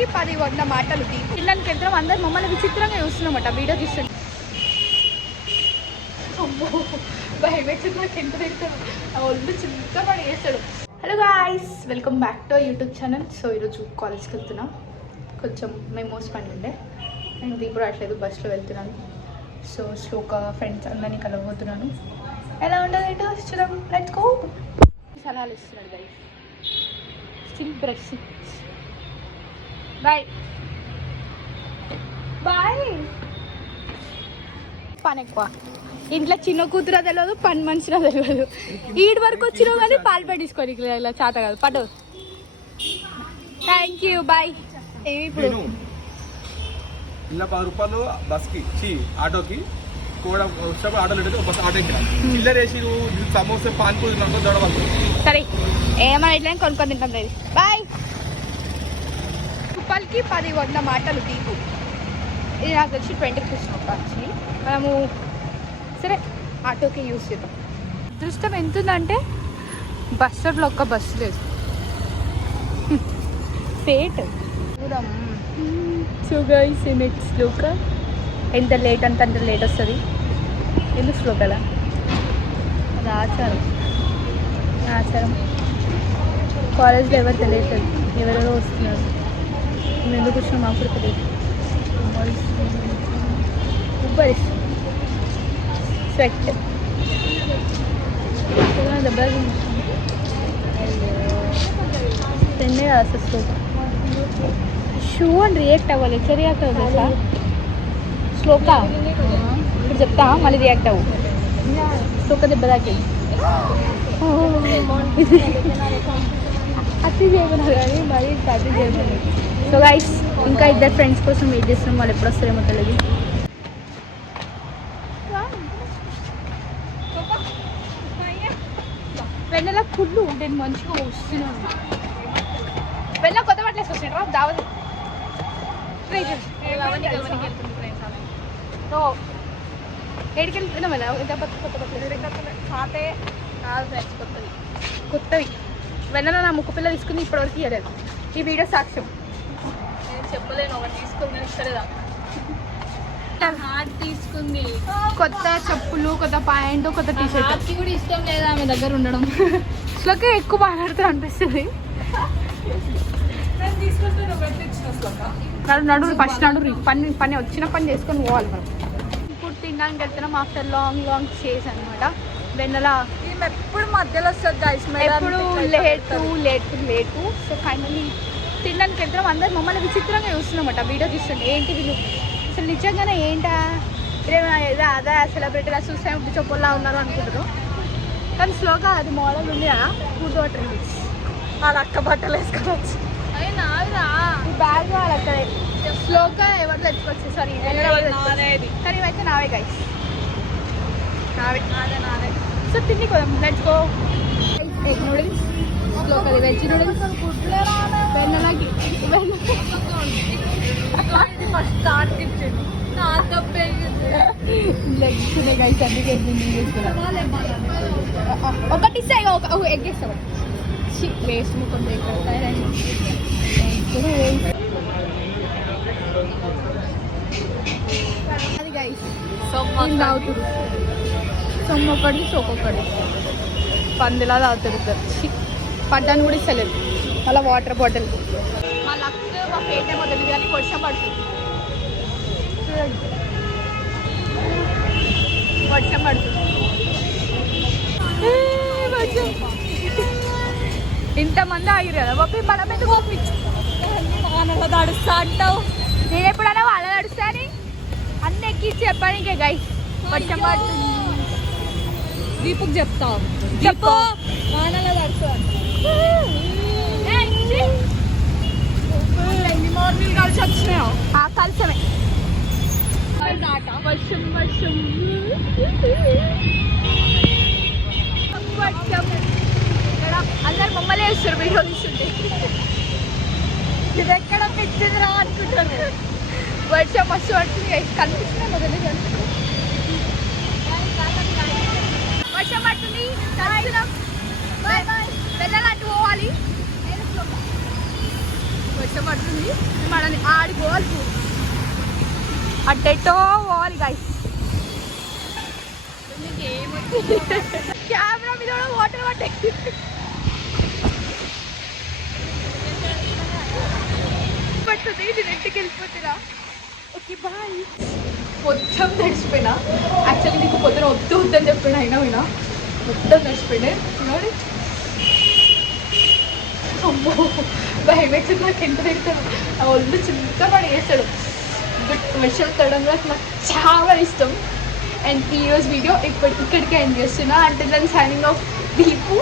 రూపాయలకి 10 మాటలు పిల్లలకి వెళ్తాం. అందరు మమ్మల్ని విచిత్రంగా చూస్తున్నామట వీడియో చూస్తుంటే. భయం వేస్తుంది నాకు, ఎంత తింటాడు ఒళ్ళు చింతపడి వేస్తాడు. Hello guys, welcome back to YouTube channel. So ఈరోజు కాలేజ్కి వెళ్తున్నాం. కొంచెం మెమోస్ పని ఉండే, నేను ఇప్పుడు రావట్లేదు, బస్లో వెళ్తున్నాను. సో స్లోగా ఫ్రెండ్స్ అందరినీ కలవబోతున్నాను. ఎలా ఉండదు ఏంటో చూద్దాం, లెట్స్ గో. సలహాలు ఇస్తున్నాడు guys. Still brush. Bye bye. పని ఎక్కువ ఇంట్లో, చిన్న కూతురు తెలియదు, పని మనిషిలో తెలియదు. ఈడి వరకు వచ్చినావు కానీ పాలు పెట్టించుకోని ఇలా చేత కాదు. పట్టు. Thank you, bye. ఇప్పుడు ఇలా 10 రూపాయలు బస్కి ఆటోకి కూడా వచ్చినప్పుడు ఆటోలు పెడితే బస్ ఆటోకి చిల్లర వేసి సమోసా పాన్పూరి దొడవాలి. సరే, ఏమైనా ఇట్లా కొనుక్కొని తింటాం లేదు. బాయ్. రూపాయలకి 10 మాటలు తీపు. ఇది నాకు వచ్చి 20 రూపీస్ వచ్చి మనము సరే ఆటోకి యూజ్ చేద్దాం. అదృష్టం ఎంత ఉందంటే బస్ స్టాప్లో ఒక్క బస్సు లేదు. ఫేట్. సో గైస్, నెక్స్ట్ స్లోక ఎంత లేట్ అంత లేట్ వస్తుంది. ఎందుకు స్లో కదా, అది ఆచారం. ఆచారం కాలేజ్లో ఎవరు తెలియట్లేదు, ఎవరెవరో వస్తున్నారు. మేము ఎందుకు వచ్చినాం మాకు కూడా తెలియదు. ఉబ్బరి స్వెట్ దెబ్బ తిండే అసలు స్లో. షూ అని రియాక్ట్ అవ్వాలి. ఎట్లా రియాక్ట్ అవ్వదు సార్? స్లోకా ఇప్పుడు చెప్తా, మళ్ళీ రియాక్ట్ అవ్వు. స్లోక దెబ్బ దాకి అతి చేయమన్నారు కానీ మరీ అతి చేయమని. సో గైస్, ఇంకా ఇద్దరు ఫ్రెండ్స్ కోసం వెయిట్ చేస్తున్నాం. వాళ్ళు ఎప్పుడు వస్తారేమో తెలియదు. వెన్నెల కుళ్ళు నేను మంచిగా వస్తున్నాను. వెన్నెల కొత్త బట్టలు వేసుకొచ్చినా దావత్ ఏడికి వెళ్తున్నాం. ఎంత కొత్త బట్టలు పాతే కాదు ఫ్రెండ్స్, కొత్తవి. వెన్నెల నా ముక్కు పిల్ల తీసుకుని ఇప్పటివరకు ఇవ్వలేదు. ఈ వీడియో సాక్ష్యం. నేను చెప్పలేను, ఒకటి తీసుకుని ఇస్తలేదా. హార్ట్ తీసుకుంది, కొత్త చెప్పులు, కొత్త ప్యాంటు, కొత్త టీ షర్ట్ కూడా ఇష్టం లేదా ఆమె దగ్గర ఉండడం. అసలుకే ఎక్కువ మాట్లాడుతూ అనిపిస్తుంది. నడు ఫస్ట్ నడు పని వచ్చిన పని చేసుకొని పోవాలి మనం. ఇప్పుడు తినడానికి వెళ్తున్నాం ఆఫ్టర్ లాంగ్ చేసి అనమాట. వెన్నెల ఎప్పుడు మధ్యలో వస్తుంది, ఎప్పుడు లేటు. సో ఫైనల్లీ తినడానికి వెళ్తున్నాం. అందరు మమ్మల్ని విచిత్రంగా చూస్తున్నామట వీడియో చూస్తుండే. ఏంటి వీళ్ళు అసలు నిజంగానే ఏంటా, ఏదో అదే సెలబ్రిటీలా చూస్తే చెప్పల్లా ఉన్నారు అనుకుంటారు. కానీ స్లోగా అది మోడల్ ఉంది కదా, 2 రూపీస్. వాళ్ళ అక్క బట్టలు వేసుకోవచ్చు. అదే నాదిరా, ఈ బ్యాగ్ వాళ్ళ అక్కడే. స్లోగా ఎవరు తెచ్చుకోవచ్చు, సారీ కానీ ఇవైతే నావే గైస్, నావే. సో తిండి కొద్దాం, లెట్స్ గో. ఎగ్ నూడిల్స్, స్లోగా వెజ్ నూడిల్స్. వెన్నెలకి గైస్ అందుకే ఒకటి ఇస్తాయి, ఒక ఎగ్ ఇస్తాం. వేస్ట్ కొంచెం అది గైస్ తాగుతుంది. సొమ్మొక్కడి సోకొక్కడి పందిలా తాగుతారు ఇద్దరు. పడ్డాను కూడా ఇస్తలేదు. మళ్ళీ వాటర్ బాటిల్. మా లక్ మా ఫేట్ ఏమో తెలియదు కానీ వర్షం పడుతుంది. చూడండి, వర్షం పడుతుంది. ఇంతమంది ఆగిరు కదా బాబీ, మనం ఎందుకు పంపించు. వానలో తడుస్తా అంటావు. నేను ఎప్పుడైనా వాళ్ళ తడుస్తా అని అన్ని ఎక్కించి చెప్పానికే గైస్. వర్షం పడుతుంది. దీపుకి చెప్తావు, చెప్పు. వానలో తడుస్తా మార్నింగ్ కలిసి వచ్చినాయో ఆ కలిసమే. వర్షం వర్షం వర్షం. అందరు మమ్మల్ని వేస్తారు వీడియో తీస్తుంటే. ఇది ఎక్కడ పెట్టింది రా అనుకుంటారు. వర్షం మస్తు పడుతుంది, కనిపిస్తున్నాయి మొదలు. వర్షం పడుతుంది, వెళ్ళాలి, అటు పోవాలి. వర్షం పడుతుంది మనని ఆడుకోవాలి అట్టెట్టో పోవాలి గైస్ కెమెరా మీద కూడా వాటర్ పట్టాయి పడుతుంది నేను ఇంటికి వెళ్ళిపోతున్నా ఓకే బాయ్ మొత్తం తడిచిపోయినా యాక్చువల్లీ నీకు పొద్దున వద్దు వద్దని చెప్పిన అయినా వినా మొత్తం తడిచిపోయినాయి చూడండి అమ్మో భయం వేసింది నాకు ఎంత తిడతాడు ఆ ఒళ్ళు చింత పడి వేస్తాడు బట్ వర్షం తడడం నాకు చాలా ఇష్టం అండ్ ఈరోజు వీడియో ఇక్కడికి ఎండ్ చేస్తున్నా అంటే దాని సైనింగ్ ఆఫ్ దీపు